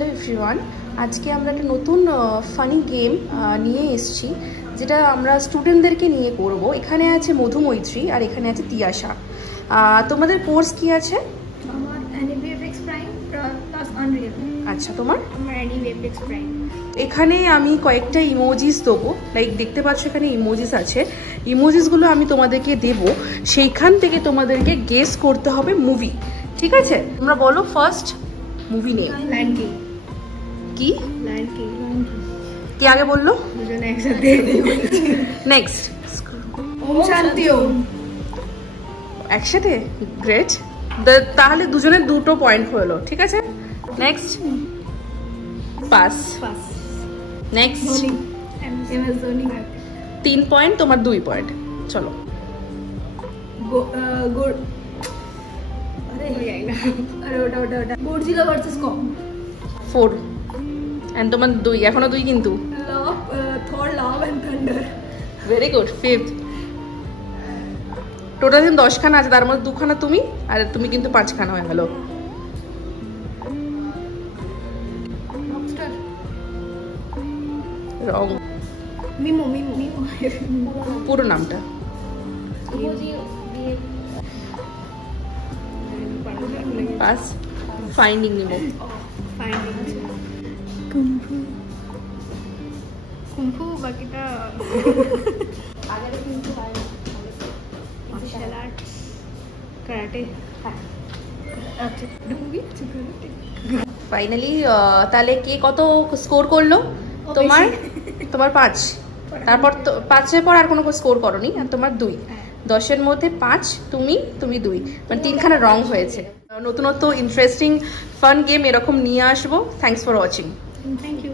Hello everyone, আজকে আমরা একটা নতুন ফানি গেম নিয়ে এসেছি, যেটা আমরা স্টুডেন্টদেরকে নিয়ে করব। এখানে আছে মধুমৈত্রী আর এখানে আছে তিয়াশা। তোমাদের কোর্স কি আছে? আমার অ্যানিভিএফএক্স প্রাইম প্লাস আনরিয়েল। আচ্ছা, তোমার? আমার অ্যানিভিএফএক্স প্রাইম। এখানে আমি কয়েকটা ইমোজিস দেবো, লাইক দেখতে পাচ্ছ এখানে ইমোজিস আছে। ইমোজিসগুলো আমি তোমাদেরকে দেবো, সেইখান থেকে তোমাদেরকে গেস করতে হবে মুভি। ঠিক আছে, তোমরা বলো first movie name. Lion king. কি? Lion king. কে আগে বললো? দুজনে একসাথে। নেক্সট। ওম শান্তি ওম। একসাথে? গ্রেট। তাহলে দুজনের দুটো পয়েন্ট হলো। ঠিক আছে, next. Pass. Pass. Next. Dhoni. MS Dhoni. 3 point, তোমার 2 পয়েন্ট। চলো। গুড। আরে ওটা গডজিলা ভার্সেস কং। 4 এন্ড তোমার 2, এখনো 2 কিন্তু। Thor love and thunder. Very good. 5th। Total 10 খানা আছে, তার মধ্যে 2 খানা তুমি, আর তুমি কিন্তু 5 খানা হয়ে গেল। রকস্টার। রং। মিমো। পুরো নামটা? পাস। ফাইন্ডিং নিমো। কুম্ফু বাকিটা মার্শাল আর্টস, কারাটে। আচ্ছা, মুভি আছে কারাটে। ফাইনালি তাহলে কে কত স্কোর করলো? তোমার 5। তারপর 5-এর পর আর কোনো স্কোর করনি, আর তোমার 2। 10-এর মধ্যে 5, তুমি 2, মানে 3 খানা রং হয়েছে। নতুনত্ব ইন্টারেস্টিং ফান গেম এরকম নিয়ে আসবো। Thanks for watching. Thank you.